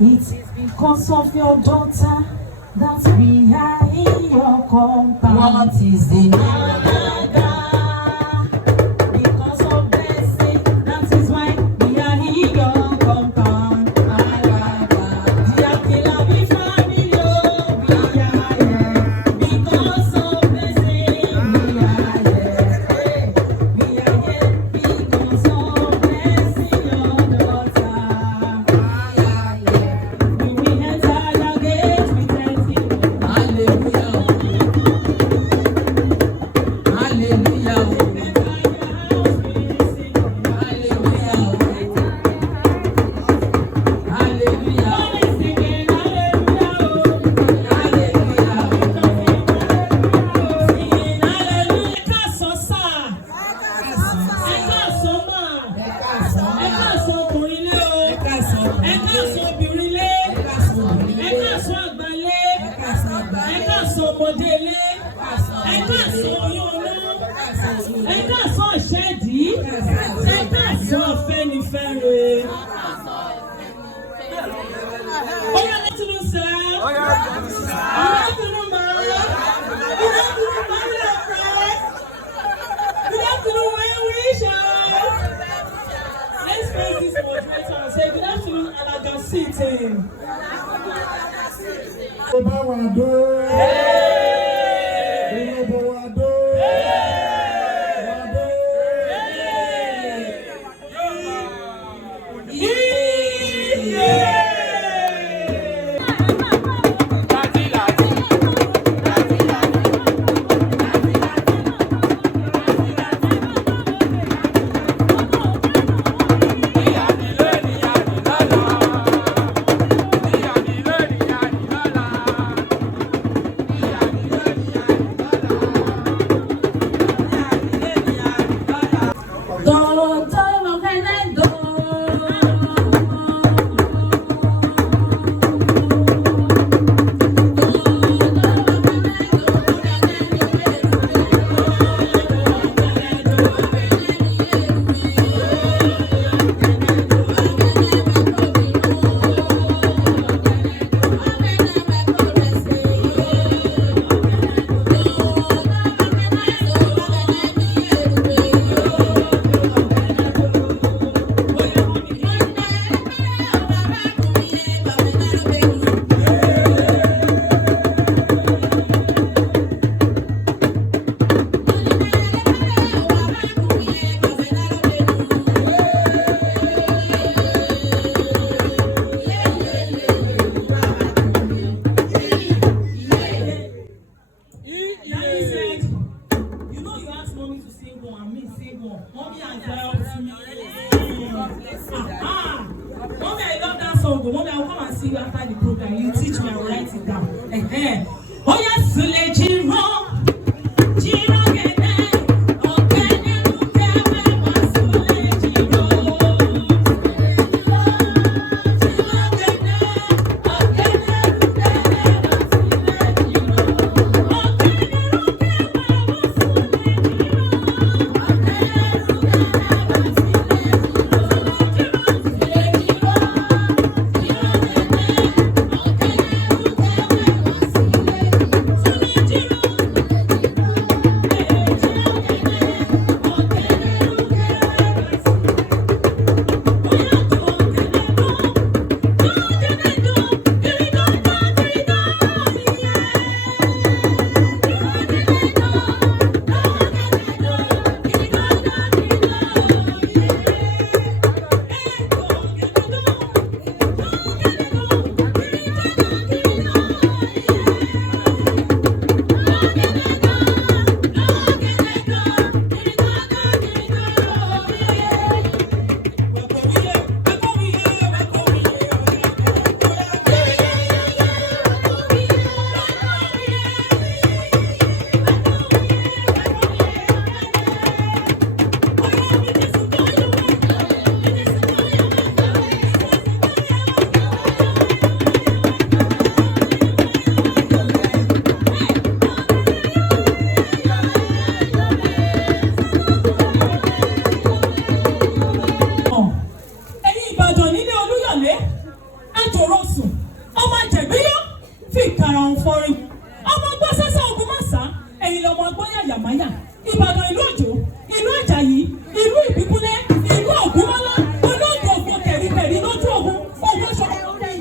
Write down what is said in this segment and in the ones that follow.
It is because of your daughter that we are in your compound. What is the name? Because of blessing, that is why we are in your compound. The Akilabi family, oh, we are here. Because of blessing, we are here. We are here because of blessing your daughter. We will enter your gates with thanksgiving. Hallelujah. Hallelujah.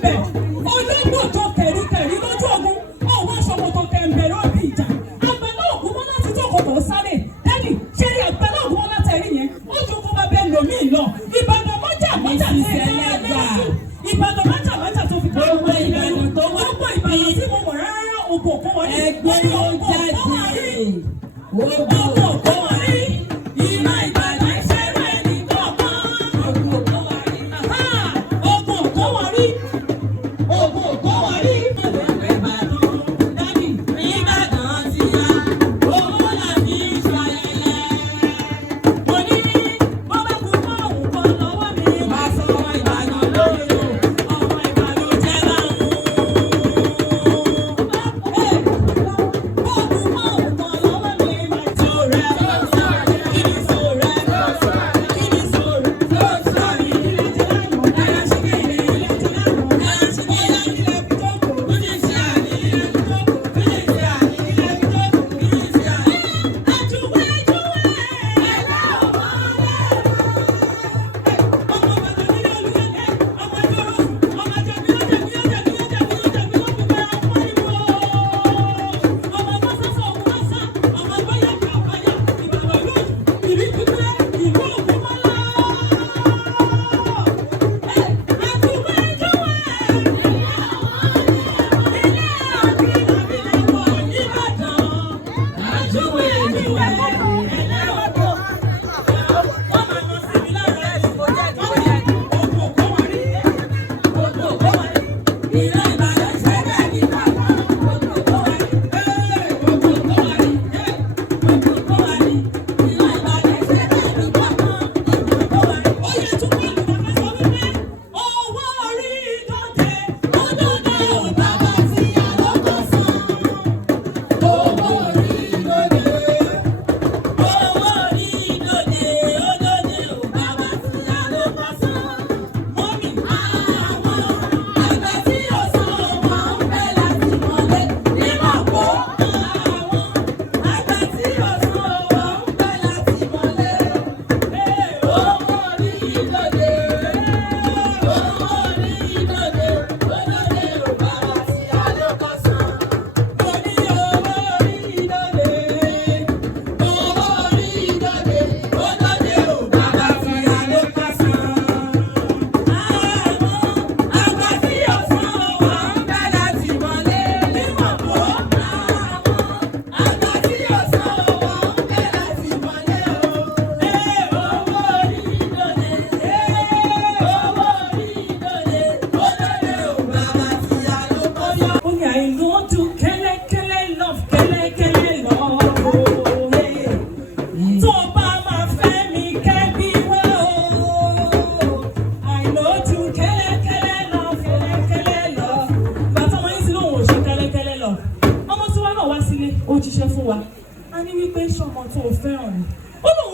bẹ̀. Olóńgbò tó kẹ̀ríkẹ̀rí lójú ogun, ọ̀wọ́ aṣọ́kò tó kẹ̀mbẹ̀ lóbi ìjà. Àgbàlá ògùn mọ́ láti tó kòkò sáré. Dádì, ṣé rí àgbàlá ògùn mọ́ láti ẹ̀rí yẹn? Ó ju kó bá bẹ́ẹ̀ lòmí lọ. Ìbàdàn mọ́jà ti ẹ̀ẹ́dẹ́gbà. Ìbàdàn mọ́jà tó fi kọ́ ọmọ Ìbàdàn tó wá. Gbogbo Ìbàdàn tí mo mọ̀ rárá ògbò kó wọlé. Ẹgbẹ́ ló jáde. Ògbò kó wọlé. Ìmọ̀ Ìbàdàn ìṣẹ́rẹ́ ẹni kọ̀ọ̀kan. Ògbò kó wọlé. Ògbò kó wọlé. Ògbò kó wọlé. Ìbàdàn dádì Ìbàdàn ti yá. Owó la fi ṣayẹyẹ. Mo ní bó bá kú mọ́ òun kan lọ́wọ́ mi. Wàá sọ Ìbàdàn lórí o. Ọmọ Ìbàdàn jẹ́ láwọn.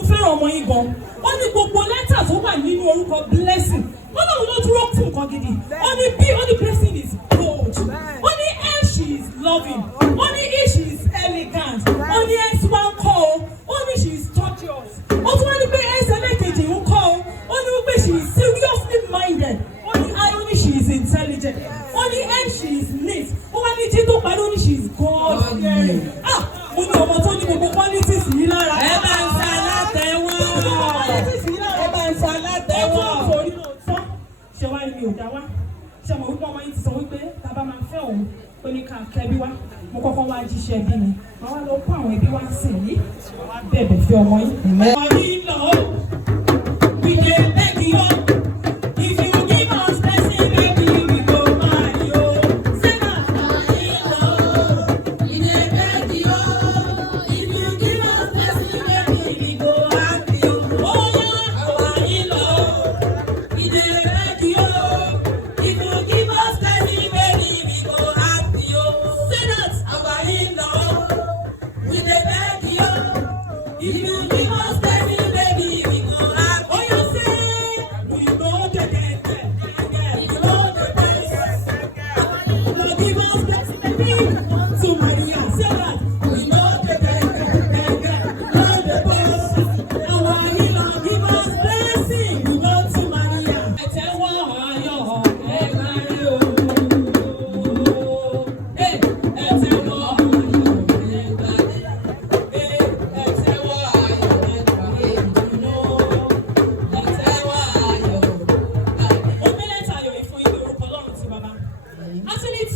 Ó ní gbogbo lẹ́tà tó wà nínú orúkọ blessing. Ó lóun ló dúró fún nǹkan gidi. Ó ní B, ó ní blessing is bold. Ó ní L, she is loving. Ó ní E, she is elegant. Ó ní S wá ń kọ́ o. Ó ní she is tortuous. Ó tún wá ní pé S ẹlẹ́kejì ń kọ́ o. Ó ní wípé she is seriously minded. Ó ní I, ó ní she is intelligent. Ó ní N, she is neat. Ó wá ní G tó parí, ó ní she is God-fearing. Mo ní ọmọ tó ní gbogbo qualities yìí lára. Ẹ bá ń sa alátẹ̀wọ́. Ẹ bá ń sa alátẹ̀wọ́. Ṣé wá ní òdà wá? Ṣé mo wípé ọmọ yìí ti sọ wípé tábà máa fẹ́ òun ó ní ká kẹ́bí wá. Mo kọ́kọ́ wá jíṣẹ́ bí mi. Màá wá lọ kó àwọn ẹbí wá sí yìí. Màá wá bẹ̀bẹ̀ fẹ́ ọmọ yìí. Ọmọ yìí lọ ó. We dey beg you. If you give us blessing, baby, we go marry you. Say that. Ọmọ yìí lọ ó. We dey beg you. If you give us blessing, baby, we go happy you. Oh yeah. Ọmọ yìí lọ ó. We dey beg you. If you give us blessing, baby, we go happy you. Say that. Ọmọ yìí lọ ó. We dey beg you. If you give us blessing, baby, we go happy. Oh you say we know the we know the Lord give us blessing, baby. To Maria, say that. We know the Lord the boss. Our healer give us blessing. We go to Maria. Ẹ tẹ́wọ́ ayọ̀ ẹ kárí o.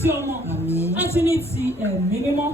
ti ọmọ àti ní ti ẹ̀mí mímọ́.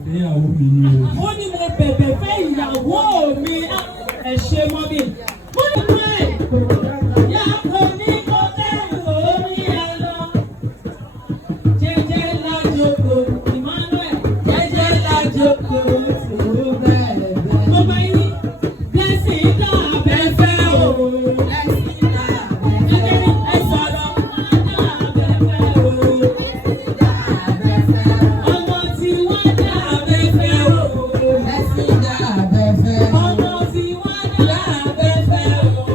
Ó ní mo bẹ̀bẹ̀ fẹ́ ìyàwó mi ẹ ṣe mọ́ mi. Mo ní pé yàtọ̀ ní kò kẹ́rù orí ẹ lọ. Jẹ́jẹ́ lájoko Emmanuel, jẹ́jẹ́ lájoko tí ó bẹ̀rẹ̀ bẹ́ẹ̀. Mo bá yín ní blessing dá abẹ́fẹ́ o. Blessing dá abẹ́fẹ́. Ẹgbẹ́ ní ẹ sọ̀rọ̀ dá abẹ́fẹ́ o. Blessing dá abẹ́fẹ́. Ọmọ tí wọ́n dá abẹ́fẹ́ o. Blessing dá abẹ́fẹ́. Ọmọ tí wọ́n dá abẹ́fẹ́ o.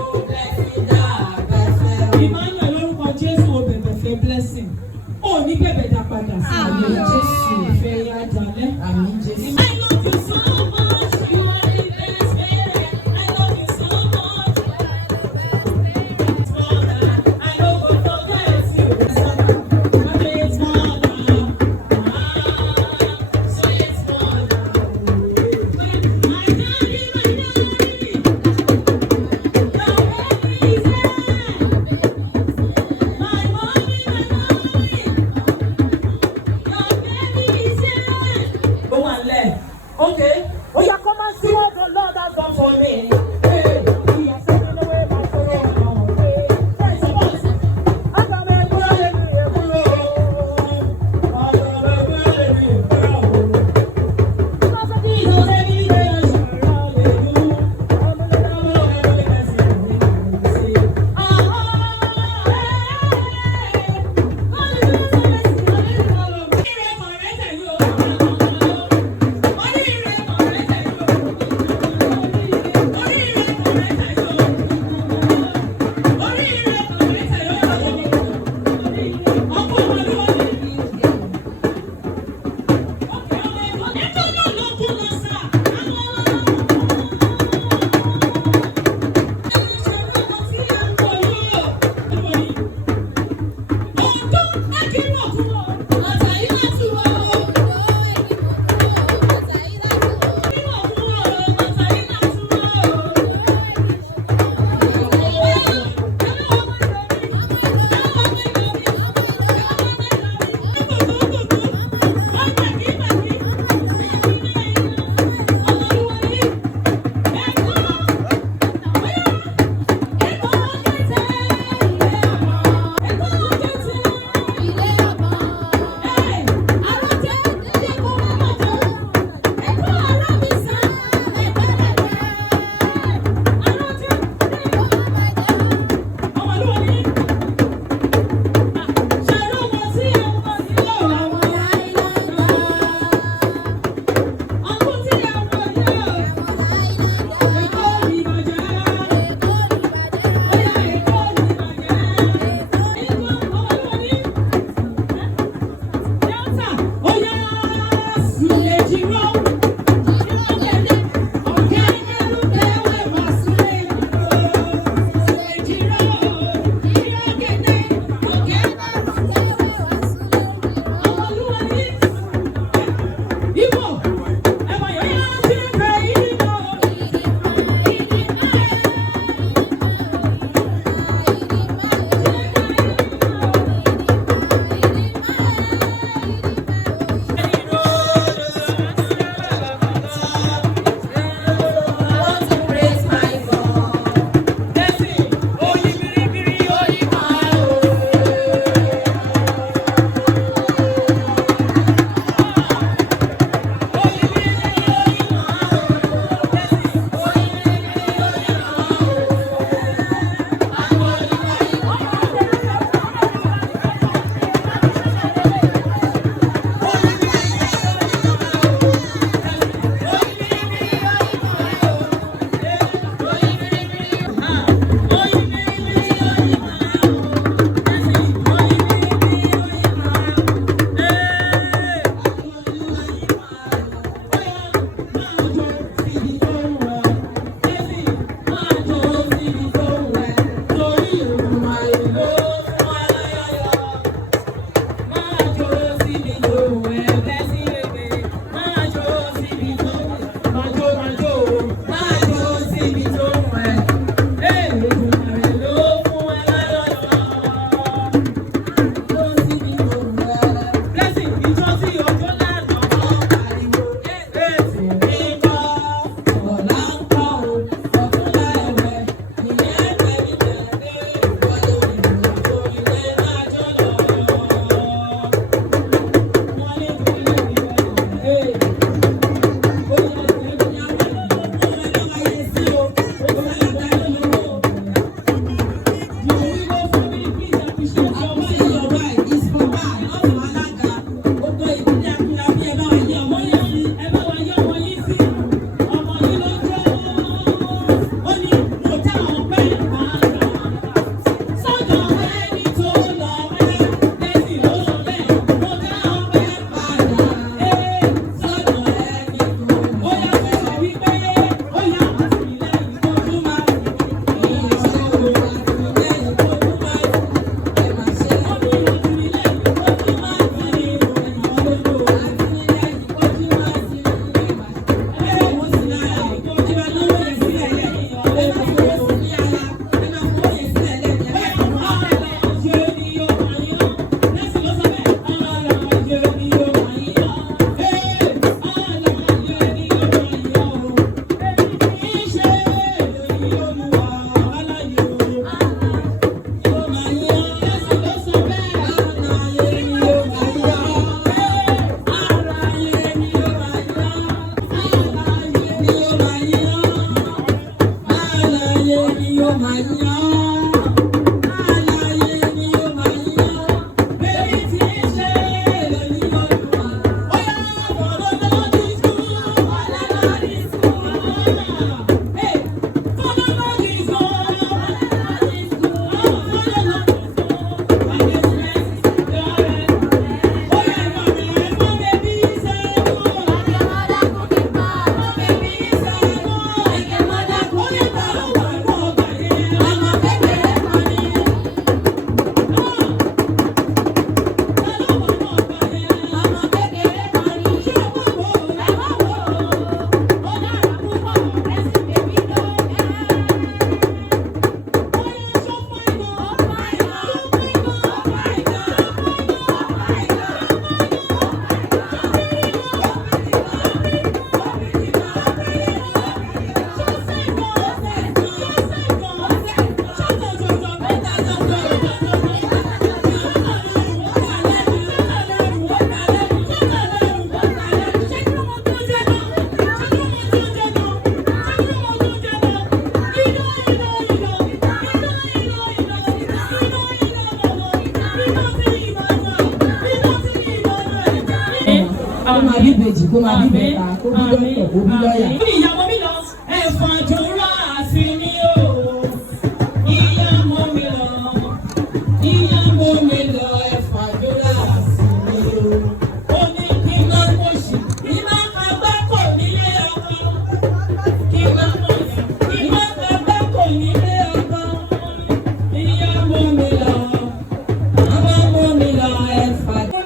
bí ìbejì kó máa bí bẹ̀ta kó bí dọ́kítọ̀ kó bí lọ́ọ̀yà. ìyàwó mi lọ ẹ̀fọn àjòrà sí mi o ìyàwó mi lọ ẹ̀fọn àjòrà sí mi o. ó ní kí n máa mọ̀ sí iná agbáko nílé ọkọ kí n máa mọ̀ sí iná agbáko nílé ọkọ ìyàwó mi lọ ẹ̀fọn àjòrà.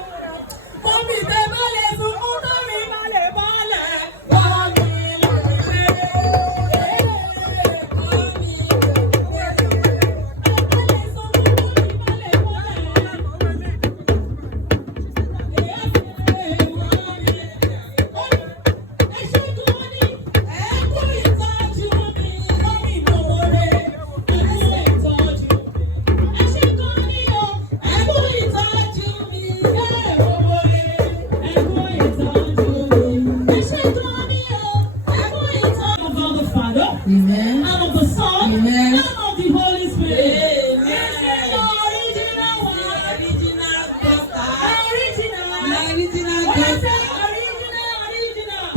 Amen. Out of the Son, Amen. out of the Holy Spirit. Amen. Original one. Original daughter. Original. Original When I daughter. say original.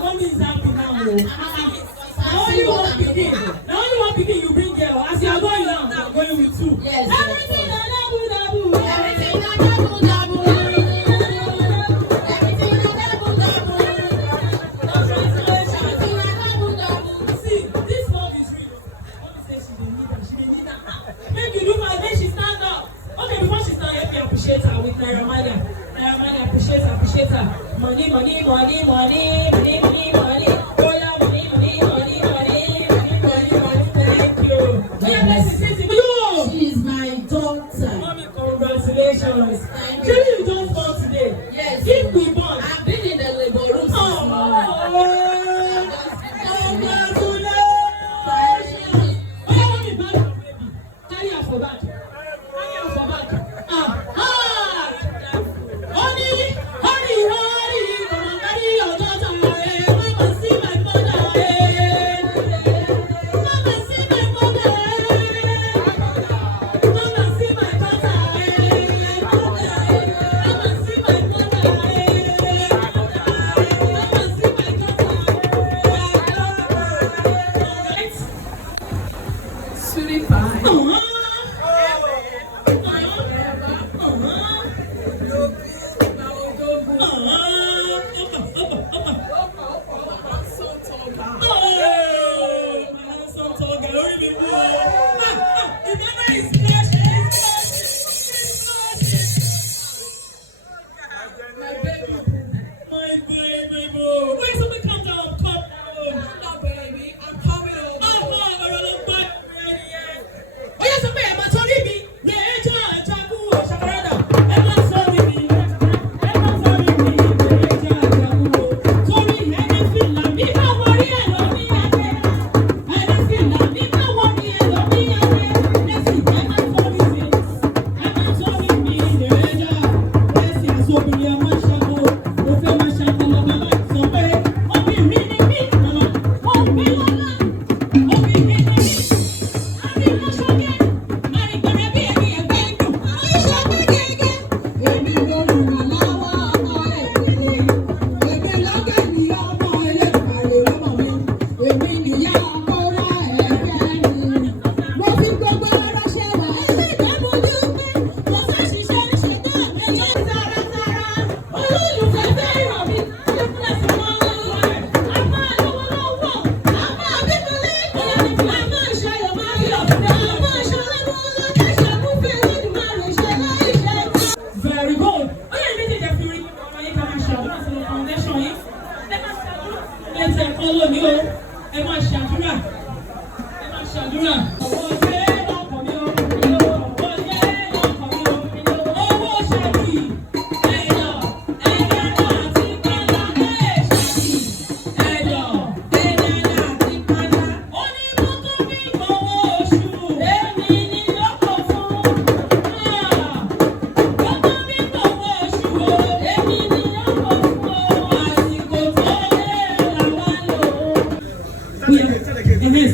Mommy is happy now. Now only one pikin you bring here. As you are going now, you are going with two. Yes. Everything na double. See, this love is real. Mommy say she dey need am. Make you do my make she stand up. Okay, before she stand, let me appreciate her with Naira Marley. Appreciate her. Money. Oh yeah, money. Thank you. Oh yeah, bless you. She is my daughter. Mommy, congratulations. Thank Tell you. you just born today. Yes. If we born. I've been in the labor room since morning. Congratulations. Oh yeah, mommy, back your baby. Carry her for back. Honey, come on, carry your daughter. Mama, see my mother. Mama, see my mother. Mama, see my daughter. Mama, see my mother.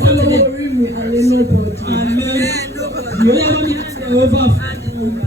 Olówó orí mi, àlè nobody. Àlè nobody. Ìwé yẹn bá mi ṣe over fún mi.